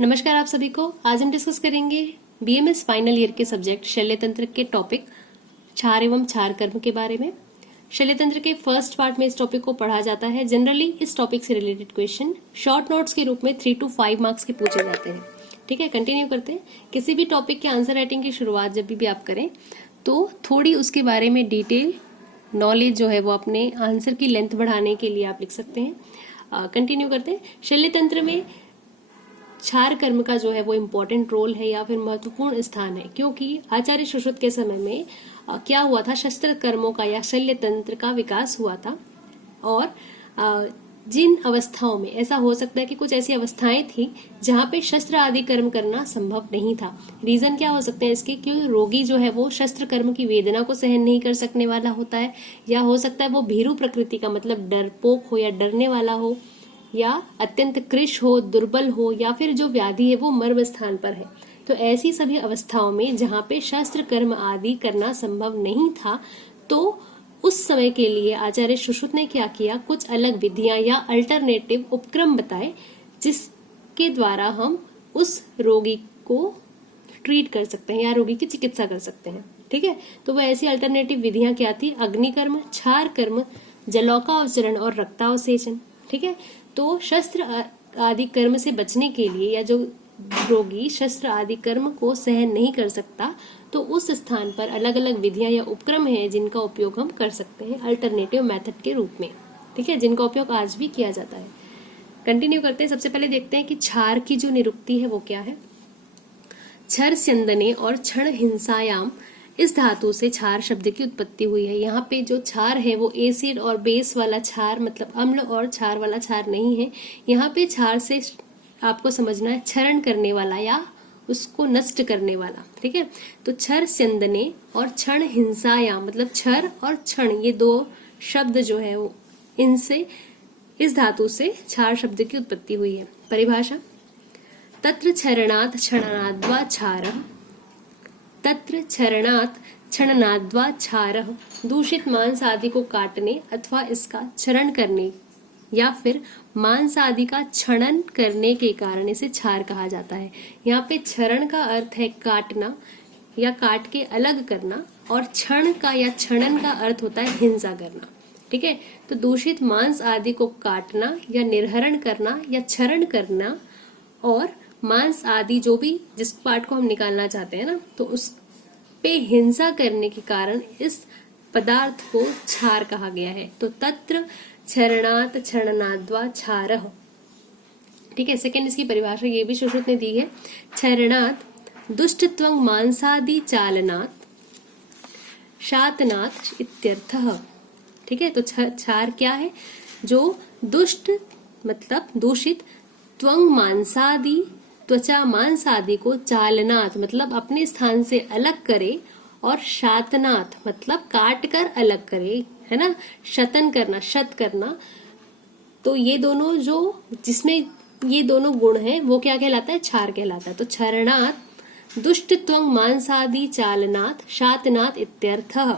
नमस्कार आप सभी को। आज हम डिस्कस करेंगे बीएमएस फाइनल ईयर के सब्जेक्ट शल्य तंत्र के टॉपिक क्षार एवं क्षार कर्म के बारे में। शल्य तंत्र के फर्स्ट पार्ट में इस टॉपिक को पढ़ा जाता है। जनरली इस टॉपिक से रिलेटेड क्वेश्चन शॉर्ट नोट्स के रूप में 3 to 5 मार्क्स के पूछे जाते हैं। ठीक है, कंटिन्यू करते हैं। किसी भी टॉपिक के आंसर राइटिंग की शुरुआत जब भी आप करें तो थोड़ी उसके बारे में डिटेल नॉलेज जो है वो अपने आंसर की लेंथ बढ़ाने के लिए आप लिख सकते हैं। कंटिन्यू करते हैं। शल्य तंत्र में क्षार कर्म का जो है वो इम्पोर्टेंट रोल है या फिर महत्वपूर्ण स्थान है, क्योंकि आचार्य सुश्रुत के समय में क्या हुआ था, शस्त्र कर्मों का या शल्य तंत्र का विकास हुआ था। और जिन अवस्थाओं में ऐसा हो सकता है कि कुछ ऐसी अवस्थाएं थी जहां पे शस्त्र आदि कर्म करना संभव नहीं था। रीजन क्या हो सकते हैं इसके, क्योंकि रोगी जो है वो शस्त्र कर्म की वेदना को सहन नहीं कर सकने वाला होता है, या हो सकता है वो भीरू प्रकृति का मतलब डरपोक हो या डरने वाला हो, या अत्यंत कृश हो, दुर्बल हो, या फिर जो व्याधि है वो मर्म स्थान पर है। तो ऐसी सभी अवस्थाओं में जहां पे शस्त्र कर्म आदि करना संभव नहीं था, तो उस समय के लिए आचार्य सुश्रुत ने क्या किया, कुछ अलग विधियां या अल्टरनेटिव उपक्रम बताए जिसके द्वारा हम उस रोगी को ट्रीट कर सकते हैं या रोगी की चिकित्सा कर सकते हैं। ठीक है, तो वो ऐसी अल्टरनेटिव विधियां क्या थी, अग्निकर्म, क्षार कर्म, जलौकावचरण और रक्तावसेचन। ठीक है, तो शस्त्र आदि कर्म से बचने के लिए या जो रोगी शस्त्र आदि कर्म को सहन नहीं कर सकता, तो उस स्थान पर अलग अलग विधियां या उपक्रम हैं जिनका उपयोग हम कर सकते हैं अल्टरनेटिव मेथड के रूप में। ठीक है, जिनका उपयोग आज भी किया जाता है। कंटिन्यू करते हैं। सबसे पहले देखते हैं कि क्षार की जो निरुक्ति है वो क्या है। क्षर स्यंदने और क्षण हिंसायाम इस धातु से क्षार शब्द की उत्पत्ति हुई है। यहाँ पे जो क्षार है वो एसिड और बेस वाला क्षार मतलब अम्ल और क्षार वाला क्षार नहीं है। यहाँ पे क्षार से आपको समझना है क्षरण करने वाला या उसको नष्ट करने वाला। ठीक है, तो क्षर स्यंदने और क्षण हिंसायाम मतलब क्षर और क्षण ये दो शब्द जो है वो इनसे इस धातु से क्षार शब्द की उत्पत्ति हुई है। परिभाषा, तत्र क्षरणात् क्षणनाद्वा क्षारः, तत्र क्षरणात् क्षणनाद्वा क्षारः, दूषित मांस आदि को काटने अथवा इसका क्षरण करने या फिर मांस आदि का क्षणन करने के कारण इसे क्षार कहा जाता है। यहाँ पे क्षरण का अर्थ है काटना या काट के अलग करना, और क्षण का या क्षणन का अर्थ होता है हिंसा करना। ठीक है, तो दूषित मांस आदि को काटना या निर्हरण करना या क्षरण करना, और मांस आदि जो भी जिस पार्ट को हम निकालना चाहते हैं ना, तो उस पे हिंसा करने के कारण इस पदार्थ को क्षार कहा गया है। तो तत्र क्षरणात् क्षणनाद्वा क्षारः। ठीक है, सेकंड इसकी परिभाषा ये भी सुश्रुत ने दी है। क्षरणात् दुष्टत्वं मांसादि चालनात् शातनात् इत्यर्थः। ठीक है, तो क्षार क्या है, जो दुष्ट मतलब दूषित, त्वंग मांसादि त्वचा मांस आदि को चालनात् मतलब अपने स्थान से अलग करे, और शातनात् मतलब काट कर अलग करे, है ना, शतन करना, शत करना। तो ये दोनों जो जिसमें ये दोनों गुण हैं वो क्या कहलाता है, क्षार कहलाता है। तो क्षरणात् दुष्ट त्वंग मांसादि चालनात् शातनात् इत्यर्थः।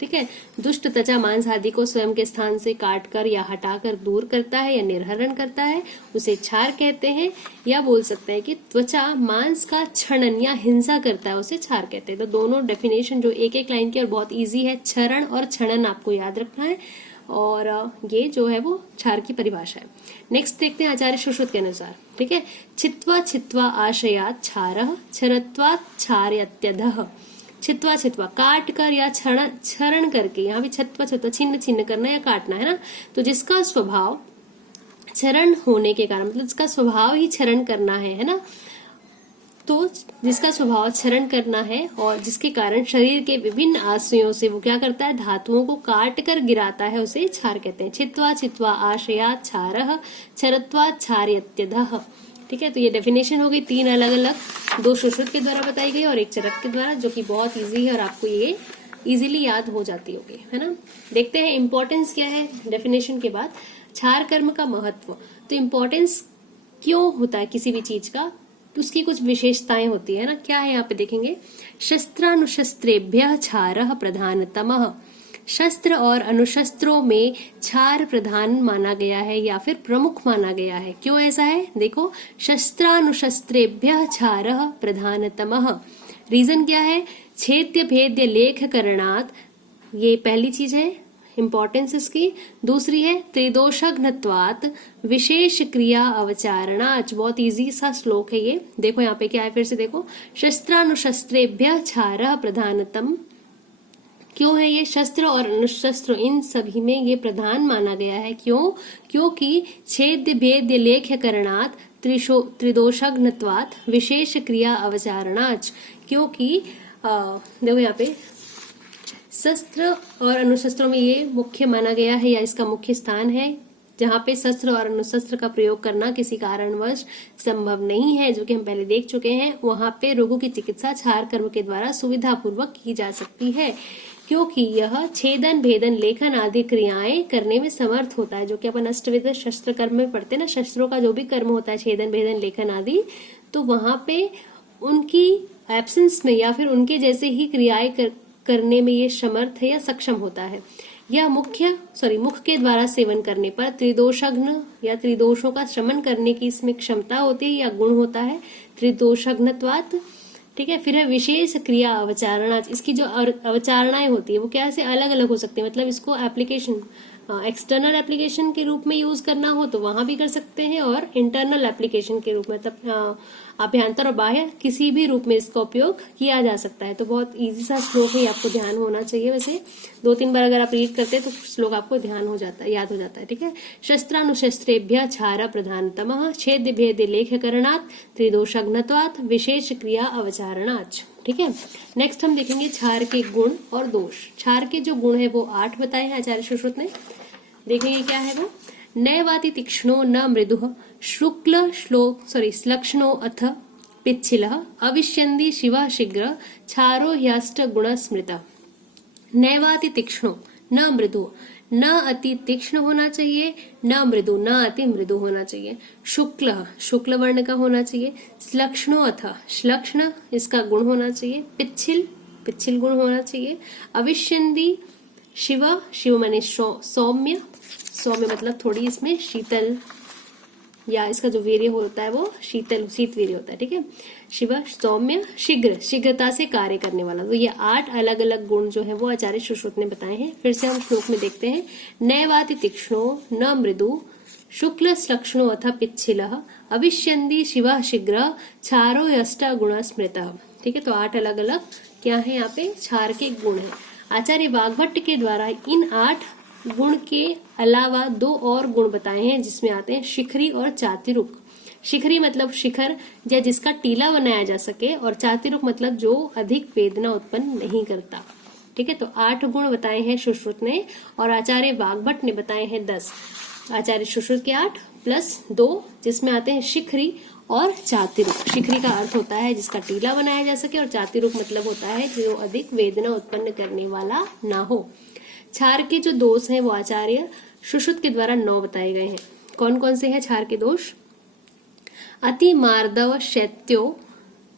ठीक है, दुष्ट त्वचा मांस आदि को स्वयं के स्थान से काटकर या हटाकर दूर करता है या निर्हरण करता है, उसे क्षार कहते हैं। या बोल सकते हैं कि त्वचा मांस का क्षणन या हिंसा करता है, उसे क्षार कहते हैं। तो दोनों डेफिनेशन जो एक एक लाइन की और बहुत इजी है, क्षरण और क्षणन आपको याद रखना है, और ये जो है वो क्षार की परिभाषा है। नेक्स्ट देखते हैं आचार्य सुश्रुत के अनुसार। ठीक है, छित्वा छित्वा आशयात् क्षारः क्षरत्वात् क्षार्यत्यधः। छित्वा छित्वा काट कर या क्षरण करके, यहाँ भी छत्वा छत्वा छिन्न छिन्न करना या काटना, है ना। तो जिसका स्वभाव क्षरण होने के कारण मतलब जिसका स्वभाव ही क्षरण करना है ना, तो जिसका स्वभाव क्षरण करना है और जिसके कारण शरीर के विभिन्न आशयों से वो क्या करता है, धातुओं को काट कर गिराता है, उसे क्षार कहते हैं। छित्वा छित्वा आशयात् क्षारः क्षरत्वात् क्षार्यत्यधः। ठीक है, तो ये डेफिनेशन हो गई, 3 अलग अलग, 2 सुश्रुत के द्वारा बताई गई और 1 चरक के द्वारा, जो कि बहुत इजी है और आपको ये इजीली याद हो जाती होगी, है ना। देखते हैं इम्पोर्टेंस क्या है डेफिनेशन के बाद। क्षार कर्म का महत्व, तो इम्पोर्टेंस क्यों होता है किसी भी चीज का, उसकी कुछ विशेषताएं होती है ना। क्या है यहाँ पे देखेंगे, शस्त्रानुशस्त्रेभ्यः क्षारः प्रधानतमः। शस्त्र और अनुशस्त्रों में क्षार प्रधान माना गया है या फिर प्रमुख माना गया है। क्यों ऐसा है? देखो, शस्त्रानुशस्त्रेभ्यः क्षारः प्रधानतमः। रीजन क्या है? छेद्य भेद्य लेख करणात्, ये पहली चीज है इंपॉर्टेंस इसकी। दूसरी है त्रिदोषघ्नत्वात् विशेष क्रिया अवचारणाच। बहुत इजी सा श्लोक है ये। देखो यहाँ पे क्या है, फिर से देखो, शस्त्रानुशस्त्रेभ्यः क्षारः प्रधानतम। क्यों है ये? शस्त्र और अनुशस्त्र इन सभी में ये प्रधान माना गया है। क्यों? क्योंकि छेद्य भेद्य लेख करणात् त्रिदोषघ्नत्वात् विशेष क्रिया अवचारणाच। क्योंकि देखो यहाँ पे शस्त्र और अनुशस्त्रों में ये मुख्य माना गया है या इसका मुख्य स्थान है, जहाँ पे शस्त्र और अनुशस्त्र का प्रयोग करना किसी कारणवश संभव नहीं है, जो कि हम पहले देख चुके हैं। वहां पे रोगों की चिकित्सा क्षार कर्म के द्वारा सुविधा पूर्वक की जा सकती है, क्योंकि यह छेदन भेदन लेखन आदि क्रियाएं करने में समर्थ होता है, जो कि अपन अष्टविध शस्त्र कर्म में पढ़ते हैं ना। शस्त्रों का जो भी कर्म होता है, छेदन भेदन लेखन आदि, तो वहां पे उनकी एब्सेंस में या फिर उनके जैसे ही क्रियाएं करने में ये समर्थ है या सक्षम होता है। यह मुख के द्वारा सेवन करने पर त्रिदोषघ्न या त्रिदोषों का शमन करने की इसमें क्षमता होती है या गुण होता है, त्रिदोषघ्नत्वात्। ठीक है। फिर है विशेष क्रिया अवचारणा। इसकी जो अवचारणाएं होती है वो कैसे अलग अलग हो सकती है, मतलब इसको एप्लीकेशन एक्सटर्नल एप्लीकेशन के रूप में यूज करना हो तो वहां भी कर सकते हैं, और इंटरनल एप्लीकेशन के रूप में, मतलब अभ्यंतर और बाह्य किसी भी रूप में इसका उपयोग किया जा सकता है। तो बहुत इजी सा श्लोक है, आपको ध्यान होना चाहिए। वैसे 2-3 बार अगर आप रीड करते हैं तो श्लोक आपको ध्यान हो जाता है, याद हो जाता है। ठीक है। शस्त्रानुशस्त्रेभ्यः क्षार प्रधानतमः छेद्य भेद्य लेख करणात् त्रिदोषघ्नत्वात् विशेष क्रिया अवचारणाच। ठीक है। नेक्स्ट हम देखेंगे क्षार के गुण और दोष। क्षार के जो गुण है वो 8 बताए हैं आचार्य सुश्रुत ने। देखेंगे क्या है वो। नैवाति तीक्ष्णो न मृदुः शुक्ल श्लक्ष्णो अथ पिच्छिलः अविष्यन्ति शिवः शीघ्र क्षारो ह्यष्ट गुण स्मृतः। नैवाति तीक्ष्णो न मृदु, न अति तीक्ष्ण होना चाहिए, न मृदु, न अति मृदु होना चाहिए। शुक्ल वर्ण का होना चाहिए। श्लक्ष्णो अथ, श्लक्ष्ण इसका गुण होना चाहिए। पिच्छिल गुण होना चाहिए। अविष्यन्ति शिव माने सौम्य मतलब थोड़ी इसमें शीतल, या इसका जो वीर्य होता है वो शीत वीर्य होता है। ठीक है। शिव सौम्य, शीघ्रता से कार्य करने वाला। तो ये 8 अलग अलग गुण जो है वो आचार्य सुश्रुत ने बताए हैं। फिर से हम श्लोक में देखते हैं। नैवाति तीक्ष्णो न मृदु शुक्ल श्लक्ष्णो अथ पिच्छिलः अविष्यन्ति शिवः शीघ्र क्षारो ह्यष्ट गुण स्मृतः। ठीक है। तो 8 अलग अलग क्या है यहाँ पे क्षार के गुण है। आचार्य वाग्भट्ट के द्वारा इन 8 गुण के अलावा 2 और गुण बताए हैं, जिसमें आते हैं शिखरी और चातिरुक। शिखरी मतलब शिखर या जिसका टीला बनाया जा सके, और चातिरुक मतलब जो अधिक वेदना उत्पन्न नहीं करता। ठीक है। तो 8 गुण बताए हैं सुश्रुत ने, और आचार्य वाग्भट्ट ने बताए हैं 10। आचार्य सुश्रुत के 8 प्लस 2 जिसमें आते हैं शिखरी और चातिरुक। शिखरी का अर्थ होता है जिसका टीला बनाया जा सके, और चातिरुक मतलब होता है जो अधिक वेदना उत्पन्न करने वाला ना हो। क्षार के जो दोष हैं वो आचार्य सुश्रुत के द्वारा 9 बताए गए हैं। कौन कौन से हैं क्षार के दोष? अति मार्दव शैत्यो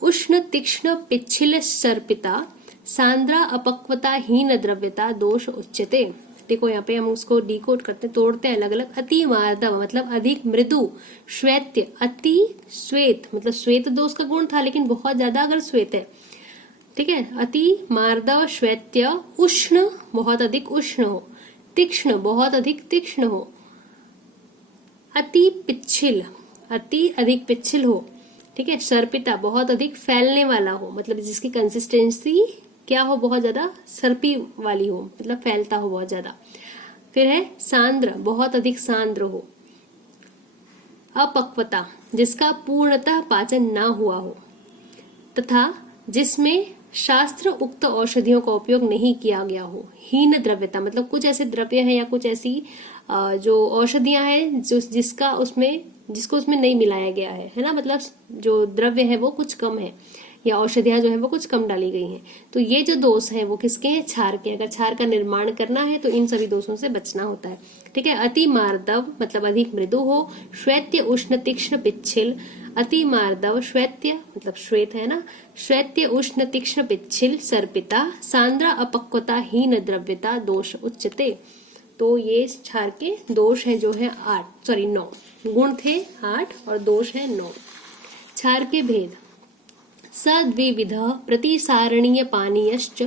उष्ण तीक्ष्ण पिच्छिल सर्पिता सांद्रा अपक्वता हीन द्रव्यता दोष उच्यते। देखो यहाँ पे हम उसको डिकोड करते तोड़ते हैं अलग अलग। अति मार्दव मतलब अधिक मृदु, श्वेत्य अति श्वेत मतलब श्वेत दोष का गुण था लेकिन बहुत ज्यादा अगर श्वेत है। ठीक है। अति मार्दव श्वेत्य, उष्ण बहुत अधिक उष्ण हो, तीक्ष्ण बहुत अधिक तीक्ष्ण हो, अति पिच्छिल अति अधिक पिच्छिल हो। ठीक है। सर्पिता बहुत अधिक फैलने वाला हो, मतलब जिसकी कंसिस्टेंसी क्या हो, बहुत ज्यादा सर्पी वाली हो, मतलब फैलता हो बहुत ज्यादा। फिर है सांद्र बहुत अधिक सांद्र हो। अपक्वता जिसका पूर्णतः पाचन ना हुआ हो, तथा जिसमें शास्त्र उक्त औषधियों का उपयोग नहीं किया गया हो। हीन द्रव्यता मतलब कुछ ऐसे द्रव्य हैं या कुछ ऐसी जो औषधियां हैं जिसको उसमें नहीं मिलाया गया है ना, मतलब जो द्रव्य है वो कुछ कम है, या औषधियां जो है वो कुछ कम डाली गई हैं। तो ये जो दोष है वो किसके हैं? क्षार के। अगर क्षार का निर्माण करना है तो इन सभी दोषों से बचना होता है। ठीक है। अति मार्दव मतलब अधिक मृदु हो, श्वेत्य उष्ण तीक्ष्ण पिच्छिल, अति मार्दव श्वेत्य मतलब श्वेत है ना, श्वेत्य उष्ण तीक्ष्ण पिच्छिल सर्पिता सांद्रा अपक्वता हीन द्रव्यता दोष उच्चते। तो ये क्षार के दोष है जो है 9 गुण थे 8 और दोष है 9। क्षार के भेद सद्विविध प्रतिसारणीय पानीयश्च,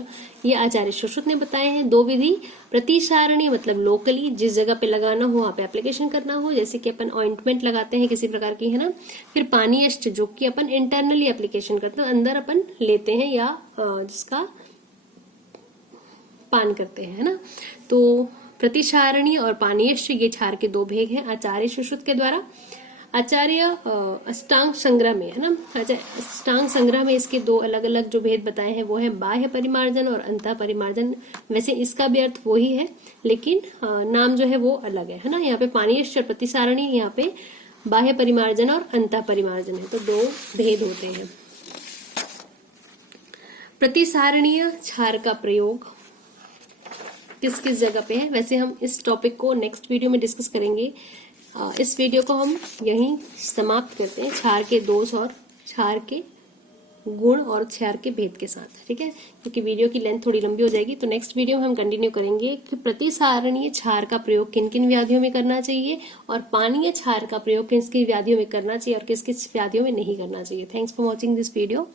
ये आचार्य सुश्रुत ने बताए हैं। 2 विधि, प्रतिसारणीय मतलब लोकली जिस जगह पे लगाना हो वहां पे एप्लीकेशन करना हो, जैसे कि अपन ऑइंटमेंट लगाते हैं किसी प्रकार की, है ना। फिर पानीयश्च जो कि अपन इंटरनली एप्लीकेशन करते हैं, अंदर अपन लेते हैं या जिसका पान करते हैं, है ना। तो प्रतिसारणीय और पानीयश्च ये क्षार के 2 भेद हैं आचार्य सुश्रुत के द्वारा। आचार्य अष्टांग संग्रह में, है ना, अष्टांग संग्रह में इसके 2 अलग अलग जो भेद बताए हैं वो है बाह्य परिमार्जन और अंतः परिमार्जन। वैसे इसका भी अर्थ वो ही है, लेकिन नाम जो है वो अलग है ना। यहाँ पे पानीयश्च और प्रतिसारणी, यहाँ पे बाह्य परिमार्जन और अंतः परिमार्जन है, तो 2 भेद होते हैं। प्रतिसारणीय क्षार का प्रयोग किस किस जगह पे है, वैसे हम इस टॉपिक को नेक्स्ट वीडियो में डिस्कस करेंगे। इस वीडियो को हम यहीं समाप्त करते हैं क्षार के दोष और क्षार के गुण और क्षार के भेद के साथ, ठीक है, क्योंकि वीडियो की लेंथ थोड़ी लंबी हो जाएगी। तो नेक्स्ट वीडियो में हम कंटिन्यू करेंगे कि प्रतिसारणीय क्षार का प्रयोग किन किन व्याधियों में करना चाहिए और पानीय क्षार का प्रयोग किस किस व्याधियों में करना चाहिए और किस किस व्याधियों में नहीं करना चाहिए। Thanks for watching this video.